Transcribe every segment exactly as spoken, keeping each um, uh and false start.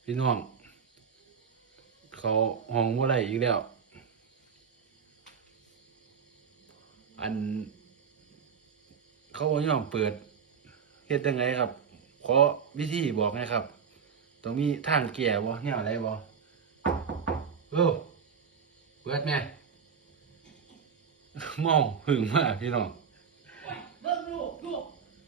พี่น้องเขาห้องว่าไรอีกแล้วอันเขาบ่ยอมเปิดเฮ็ดยังไงครับขอวิธีบอกหนะครับต้องมีทางแก้บ่แนวอะไรบ่เออเปิดแม่มองหึงมากพี่น้องเบิ่งลูกลูก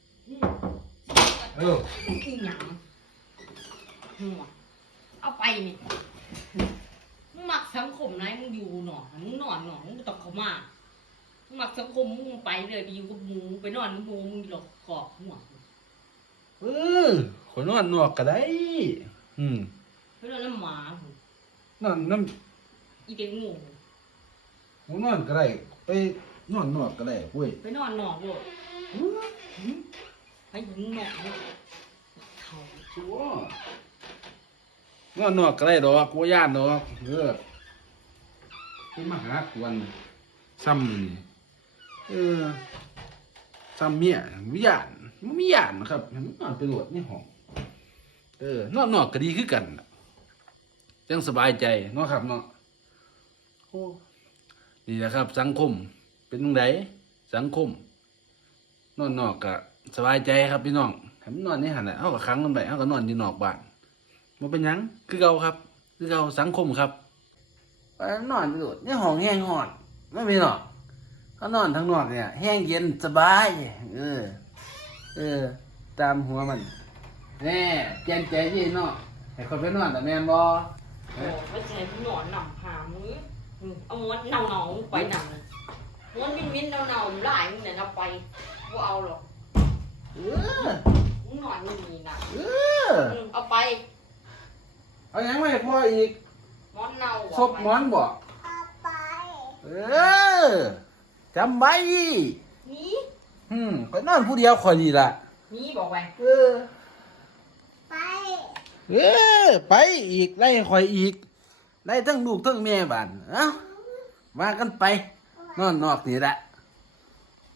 เอออีหยังหัวเอาไปนี่มึงมักสังคมไหนมึงอยู่หนอมึงนอนหนอมึงบ่ต้องเข้ามามึงมักสังคมมึงไปเลยไปอยู่กับหมูไปนอนกับหมูมึงหลอกกอกหัวเออคนนอนนอกก็ได้อืมไปนอนน้ำหมาหูนอนน้อีเด็กงูำผมนอนก็ได้ไปนอนนอกก็ได้เว้ยไปนอนนอกโลดไปหญิงนอกโลดเขาชัวร์นอนนอกก็ได้ดอกกูย่านดอกเออเป็นมาหากวนซ้ำนี่เออซ้ำเมียวิญญาณมันมีญาณนะครับมันนอนไปโหลดในห้องเออนอนนอกก็ดีคือกันจังสบายใจเนาะครับเนาะโอ้นี่แหละครับ สังคมเป็นตรงไหนสังคมนอนนอกก็สบายใจครับพี่น้องให้มันนอนในหันแหละเฮาก็ค้างมันไปเฮาก็นอนอยู่นอกบ้านมันเป็นหยังคือเก่าครับคือเก่าสังคมครับไปนอนอยู่ในห้องแห้งฮ้อนไม่มีหรอกเขานอนทั้งนอกเนี่ยแห้งเย็นสบายเออเออตามหัวมันแน่เปลี่ยนใจที่เนาะให้คนไปนอนแต่แม่นบ่โอ้ไม่ใช่พี่นอนหนำหามือเอาม้วนเน่าเน่าไปหนำม้วนมิ้นมิ้นเน่าเน่าหลายมึงเนี่ยเอาไปว่าเอาหรอกเออมึงนอนไม่มีนะเออเอาไปเอาหยังไม่พออีกม้อนเน่าศพหมอนบ่เออจำไว้นี่อืมก็นอนผู้เดียวคอยดีละนี่บอกไปเออไปเออไปอีกไล่คอยอีกไล่ทั้งลูกทั้งแม่บ้านเอ้ามากันไปนอนนอกนี่แหละ